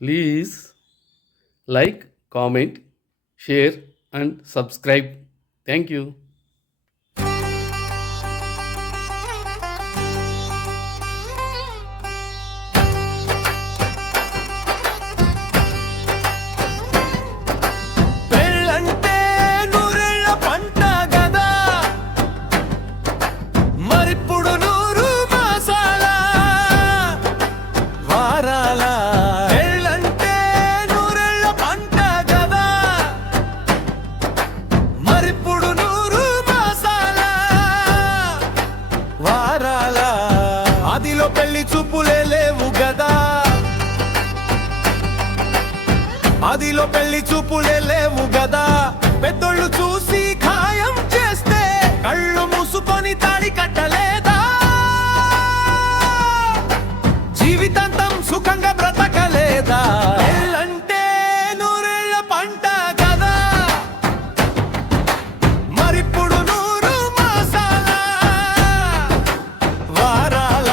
Please like, comment, share, and subscribe. Thank you. పెళ్ళంటే నూరేళ్ల పంట గదా మరిప్పుడు 100 మాసాల వారాల పెళ్ళంటే నూరేళ్ల పంట గదా మరిప్పుడు 100 మాసాల వారాల ఆదిలో పెళ్లి చూపులే లేవు గదా ఆదిలో పెళ్లి చూపులే లేవు గదా పెద్దోళ్ళు చూసి ఖాయం చేస్తే కళ్ళు మూసుకొని తాడి కట్టలేదా జీవితాంతం సుఖంగా బ్రతకలేదా పెళ్ళంటే నూరేళ్ల పంట గదా మరిప్పుడు 100 మాసాల వారాల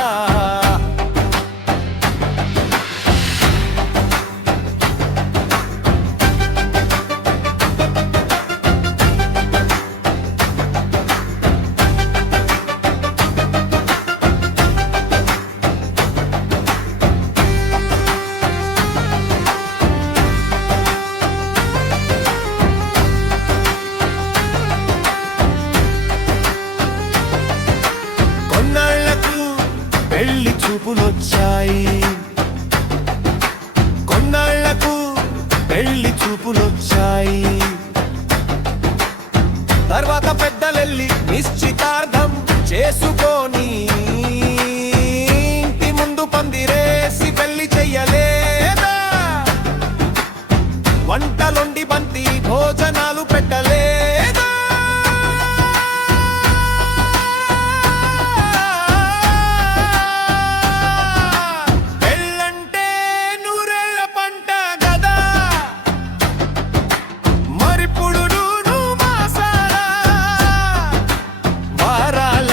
కొన్నాళ్లకు పెళ్లి చూపులొచ్చాయి కొన్నాళ్లకు పెళ్లి చూపులొచ్చాయి తర్వాత పెద్దలెళ్ళి నిశ్చితార్థం చేసుకొని ఇంటి ముందు పందిరేసి పెళ్లి చెయ్యలేదా వంటలొండి బంతి భోజనాలు పెట్టలేదా పెళ్ళంటే నూరేళ్ల పంట గదా మరిప్పుడు 100 మాసాల వారాల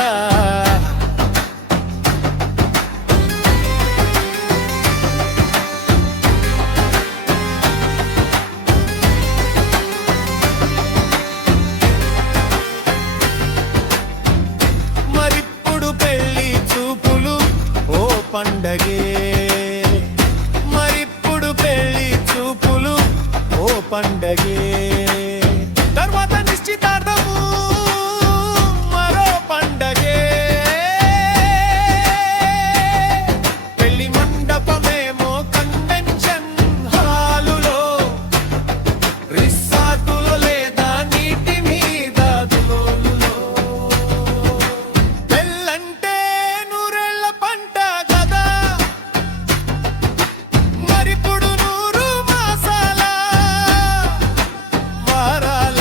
మరిప్పుడు పెళ్లి చూపులు ఓ పండగే మరిప్పుడు పెళ్లి చూపులు ఓ పండగే తర్వాత నిశ్చితార్థము మరో పండగే పెళ్లి మండపమేమో కన్వెన్షన్ హాలులో రిసార్టులో లేదా నీటి మీద దులోలులో పెళ్ళంటే నూరేళ్ల పంట గదా మరిప్పుడు 100 మాసాల వారాల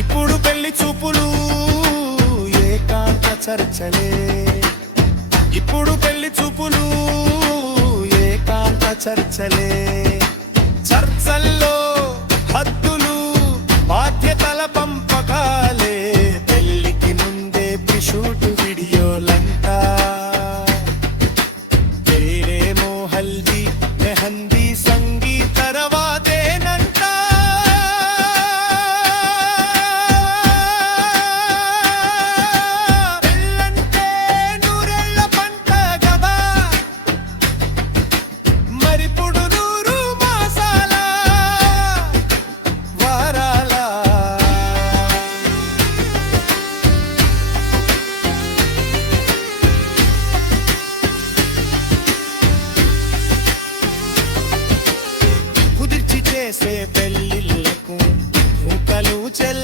ఇప్పుడు పెళ్లి చూపులు ఏకాంత చర్చలే ఇప్పుడు పెళ్లి చూపులు ఏకాంత చర్చలే చర్చల్లో హద్దులు బాధ్యతల పంపకాలే పెళ్లికి ముందే పిషూటు వీడియోలంటా పేరేమో హల్దీ మెహందీ సంగీత తర్వాతేనంట పెళ్ళంటే నూరేళ్ల పంట గదా మరిప్పుడు 100 మాసాల వారాల కుదిర్చి చేసే పెళ్ళిళ్ళకు ముక్కలు చెల్ల